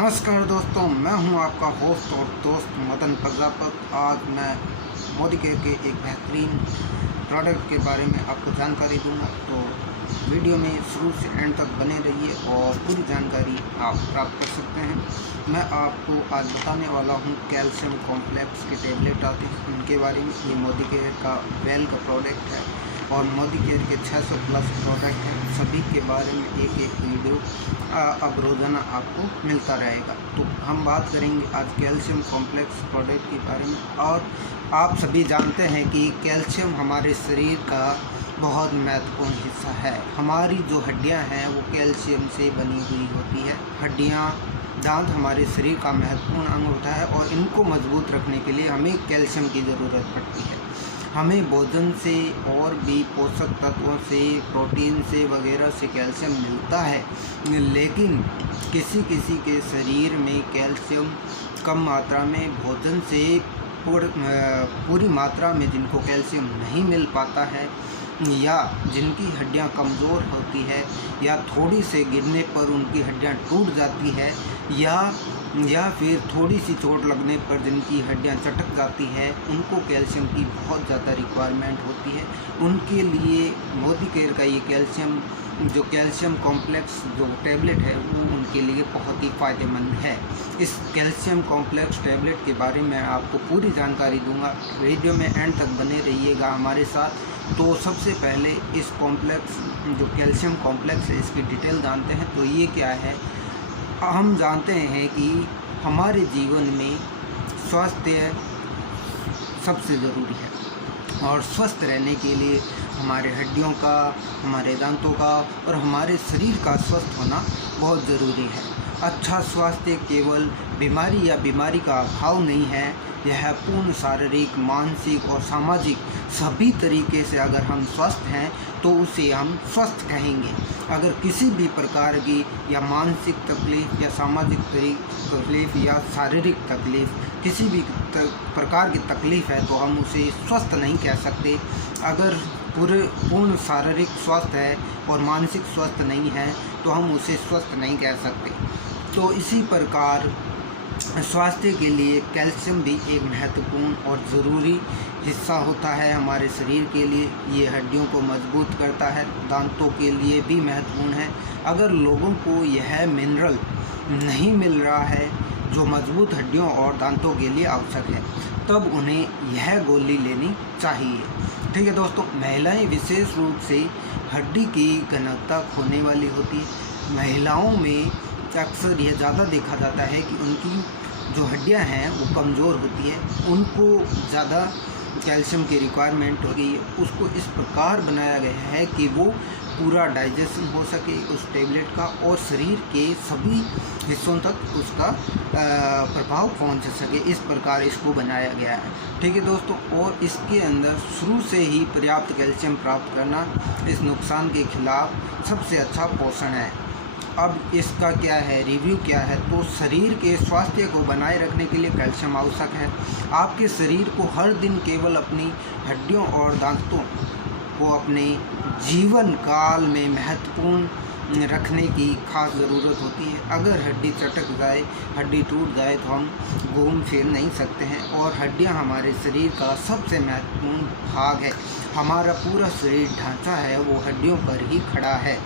नमस्कार दोस्तों, मैं हूं आपका होस्ट और दोस्त मदन प्रजापत। आज मैं मोदी केयर के एक बेहतरीन प्रोडक्ट के बारे में आपको जानकारी दूंगा, तो वीडियो में शुरू से एंड तक बने रहिए और पूरी जानकारी आप प्राप्त कर सकते हैं। मैं आपको आज बताने वाला हूं कैल्शियम कॉम्प्लेक्स के टैबलेट आते हैं, उनके बारे में। ये मोदी केयर का वेल का प्रोडक्ट है और मोदी केयर के 600 प्लस प्रोडक्ट हैं, सभी के बारे में एक एक वीडियो अब रोज़ाना आपको मिलता रहेगा। तो हम बात करेंगे आज कैल्शियम कॉम्प्लेक्स प्रोडक्ट के बारे में। और आप सभी जानते हैं कि कैल्शियम हमारे शरीर का बहुत महत्वपूर्ण हिस्सा है। हमारी जो हड्डियां हैं वो कैल्शियम से बनी हुई होती है। हड्डियां, दांत हमारे शरीर का महत्वपूर्ण अंग होता है और इनको मजबूत रखने के लिए हमें कैल्शियम की ज़रूरत पड़ती है। हमें भोजन से और भी पोषक तत्वों से, प्रोटीन से वगैरह से कैल्शियम मिलता है, लेकिन किसी किसी के शरीर में कैल्शियम कम मात्रा में, भोजन से पूरी मात्रा में जिनको कैल्शियम नहीं मिल पाता है, या जिनकी हड्डियां कमज़ोर होती है, या थोड़ी से गिरने पर उनकी हड्डियां टूट जाती है, या फिर थोड़ी सी चोट लगने पर जिनकी हड्डियां चटक जाती है, उनको कैल्शियम की बहुत ज़्यादा रिक्वायरमेंट होती है। उनके लिए मोदी केयर का ये कैल्शियम कॉम्प्लेक्स जो टैबलेट है वो उनके लिए बहुत ही फ़ायदेमंद है। इस कैल्शियम कॉम्प्लेक्स टैबलेट के बारे में आपको पूरी जानकारी दूंगा, वीडियो में एंड तक बने रहिएगा हमारे साथ। तो सबसे पहले इस कॉम्प्लेक्स जो कैल्शियम कॉम्प्लेक्स है इसकी डिटेल जानते हैं। तो ये क्या है? हम जानते हैं कि हमारे जीवन में स्वास्थ्य सबसे ज़रूरी है और स्वस्थ रहने के लिए हमारे हड्डियों का, हमारे दांतों का और हमारे शरीर का स्वस्थ होना बहुत ज़रूरी है। अच्छा स्वास्थ्य केवल बीमारी या बीमारी का अभाव नहीं है, यह पूर्ण शारीरिक, मानसिक और सामाजिक सभी तरीके से अगर हम स्वस्थ हैं तो उसे हम स्वस्थ कहेंगे। अगर किसी भी प्रकार की या मानसिक तकलीफ़ या सामाजिक तकलीफ़ या शारीरिक तकलीफ़, किसी भी प्रकार की तकलीफ़ है तो हम उसे स्वस्थ नहीं कह सकते। अगर पूर्ण शारीरिक स्वस्थ है और मानसिक स्वस्थ नहीं है तो हम उसे स्वस्थ नहीं कह सकते। तो इसी प्रकार स्वास्थ्य के लिए कैल्शियम भी एक महत्वपूर्ण और ज़रूरी हिस्सा होता है हमारे शरीर के लिए। ये हड्डियों को मजबूत करता है, दांतों के लिए भी महत्वपूर्ण है। अगर लोगों को यह मिनरल नहीं मिल रहा है जो मजबूत हड्डियों और दांतों के लिए आवश्यक है, तब उन्हें यह गोली लेनी चाहिए। ठीक है दोस्तों, महिलाएं विशेष रूप से हड्डी की घनत्व खोने वाली होती है। महिलाओं में अक्सर यह ज़्यादा देखा जाता है कि उनकी जो हड्डियां हैं वो कमज़ोर होती हैं, उनको ज़्यादा कैल्शियम की रिक्वायरमेंट हो गई है। उसको इस प्रकार बनाया गया है कि वो पूरा डाइजेशन हो सके उस टैबलेट का और शरीर के सभी हिस्सों तक उसका प्रभाव पहुंच सके। इस प्रकार इसको बनाया गया है। ठीक है दोस्तों, और इसके अंदर शुरू से ही पर्याप्त कैल्शियम प्राप्त करना इस नुकसान के खिलाफ सबसे अच्छा पोषण है। अब इसका क्या है, रिव्यू क्या है? तो शरीर के स्वास्थ्य को बनाए रखने के लिए कैल्शियम आवश्यक है। आपके शरीर को हर दिन केवल अपनी हड्डियों और दांतों को अपने जीवन काल में महत्वपूर्ण रखने की खास ज़रूरत होती है। अगर हड्डी चटक जाए, हड्डी टूट जाए तो हम घूम फिर नहीं सकते हैं। और हड्डियां हमारे शरीर का सबसे महत्वपूर्ण भाग है। हमारा पूरा शरीर ढांचा है वो हड्डियों पर ही खड़ा है,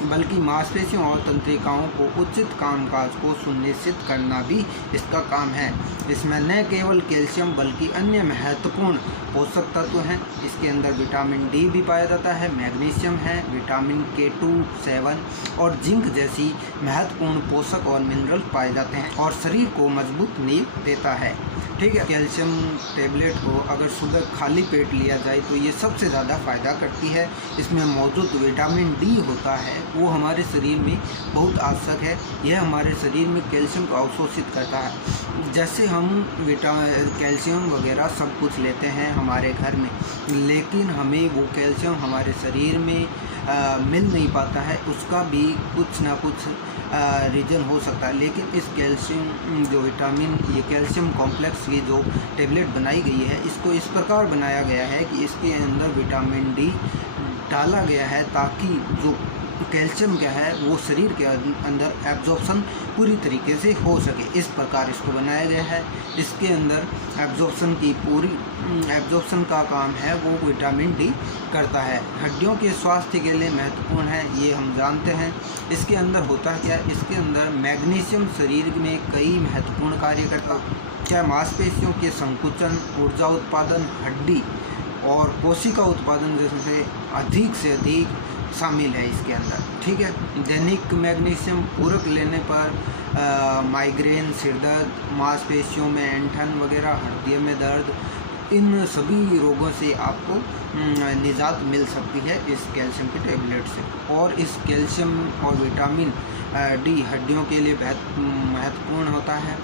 बल्कि मांसपेशियों और तंत्रिकाओं को उचित कामकाज को सुनिश्चित करना भी इसका काम है। इसमें न केवल कैल्शियम बल्कि अन्य महत्वपूर्ण पोषक तत्व हैं। इसके अंदर विटामिन डी भी पाया जाता है, मैग्नीशियम है, विटामिन K2, 7 और जिंक जैसी महत्वपूर्ण पोषक और मिनरल पाए जाते हैं और शरीर को मजबूत नींव देता है। ठीक है, कैल्शियम टैबलेट को अगर सुबह खाली पेट लिया जाए तो ये सबसे ज़्यादा फ़ायदा करती है। इसमें मौजूद विटामिन डी होता है वो हमारे शरीर में बहुत आवश्यक है। यह हमारे शरीर में कैल्शियम को अवशोषित करता है। जैसे हम कैल्शियम वगैरह सब कुछ लेते हैं हमारे घर में, लेकिन हमें वो कैल्शियम हमारे शरीर में मिल नहीं पाता है। उसका भी कुछ ना कुछ रीज़न हो सकता है। लेकिन इस कैल्शियम जो ये कैल्शियम कॉम्प्लेक्स की जो टैबलेट बनाई गई है, इसको इस प्रकार बनाया गया है कि इसके अंदर विटामिन डी डाला गया है ताकि जो कैल्शियम क्या है वो शरीर के अंदर एब्जॉर्प्शन पूरी तरीके से हो सके, इस प्रकार इसको बनाया गया है। इसके अंदर एब्जॉर्प्शन का काम है वो विटामिन डी करता है। हड्डियों के स्वास्थ्य के लिए महत्वपूर्ण है, ये हम जानते हैं। इसके अंदर होता है क्या, इसके अंदर मैग्नीशियम शरीर में कई महत्वपूर्ण कार्य करता है। क्या मांसपेशियों के संकुचन, ऊर्जा उत्पादन, हड्डी और कोशिका उत्पादन जैसे अधिक से अधिक शामिल है इसके अंदर, ठीक है। दैनिक मैग्नीशियम पूरक लेने पर माइग्रेन, सिरदर्द, मांसपेशियों में ऐंठन वगैरह, हड्डियों में दर्द, इन सभी रोगों से आपको निजात मिल सकती है इस कैल्शियम की टेबलेट से। और इस कैल्शियम और विटामिन डी हड्डियों के लिए बहुत महत्वपूर्ण होता है।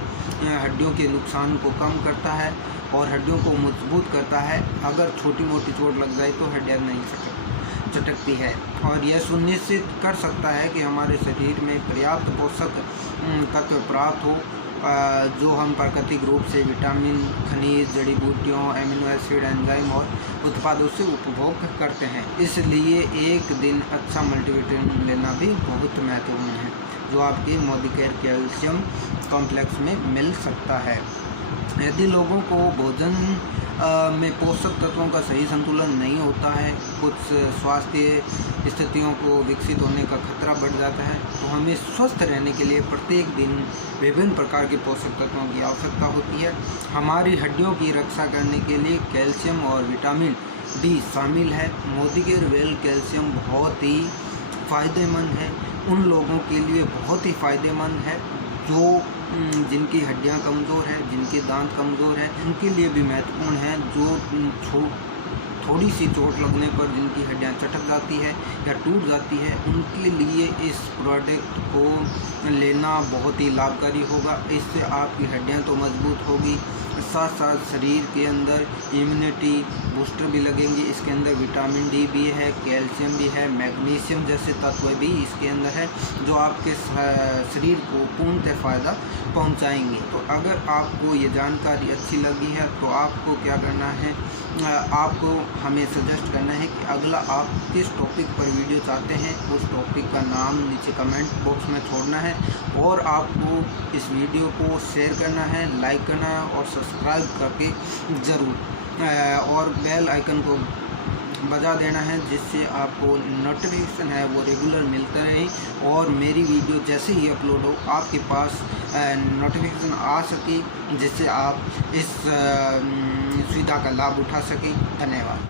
हड्डियों के नुकसान को कम करता है और हड्डियों को मजबूत करता है। अगर छोटी मोटी चोट लग जाए तो हड्डियाँ नहीं चटकती है, और यह सुनिश्चित कर सकता है कि हमारे शरीर में पर्याप्त पोषक तत्व प्राप्त हो, जो हम प्राकृतिक रूप से विटामिन, खनिज, जड़ी बूटियों, एमिनो एसिड, एंजाइम और उत्पादों से उपभोग करते हैं। इसलिए एक दिन अच्छा मल्टीविटामिन लेना भी बहुत महत्वपूर्ण है, जो आपके मोदिकेयर कैल्शियम कॉम्प्लेक्स में मिल सकता है। यदि लोगों को भोजन में पोषक तत्वों का सही संतुलन नहीं होता है, कुछ स्वास्थ्य स्थितियों को विकसित होने का खतरा बढ़ जाता है, तो हमें स्वस्थ रहने के लिए प्रत्येक दिन विभिन्न प्रकार के पोषक तत्वों की आवश्यकता होती है। हमारी हड्डियों की रक्षा करने के लिए कैल्शियम और विटामिन डी शामिल है। मोदिकेयर वेल कैल्शियम बहुत ही फ़ायदेमंद है, उन लोगों के लिए बहुत ही फ़ायदेमंद है जो जिनकी हड्डियां कमज़ोर है, जिनके दांत कमज़ोर है, उनके लिए भी महत्वपूर्ण है। जो थोड़ी सी चोट लगने पर जिनकी हड्डियां चटक जाती है या टूट जाती है, उनके लिए इस प्रोडक्ट को लेना बहुत ही लाभकारी होगा। इससे आपकी हड्डियां तो मजबूत होगी, साथ साथ शरीर के अंदर इम्यूनिटी बूस्टर भी लगेंगे। इसके अंदर विटामिन डी भी है, कैल्शियम भी है, मैग्नीशियम जैसे तत्व भी इसके अंदर है, जो आपके शरीर को पूर्णतः फ़ायदा पहुंचाएंगे। तो अगर आपको ये जानकारी अच्छी लगी है तो आपको क्या करना है, आपको हमें सजेस्ट करना है कि अगला आप किस टॉपिक पर वीडियो चाहते हैं, उस टॉपिक का नाम नीचे कमेंट बॉक्स में छोड़ना है, और आपको इस वीडियो को शेयर करना है, लाइक करना है और सब्सक्राइब करके ज़रूर और बेल आइकन को बजा देना है, जिससे आपको नोटिफिकेशन है वो रेगुलर मिलता रहे और मेरी वीडियो जैसे ही अपलोड हो आपके पास नोटिफिकेशन आ सके, जिससे आप इस सुविधा का लाभ उठा सकें। धन्यवाद।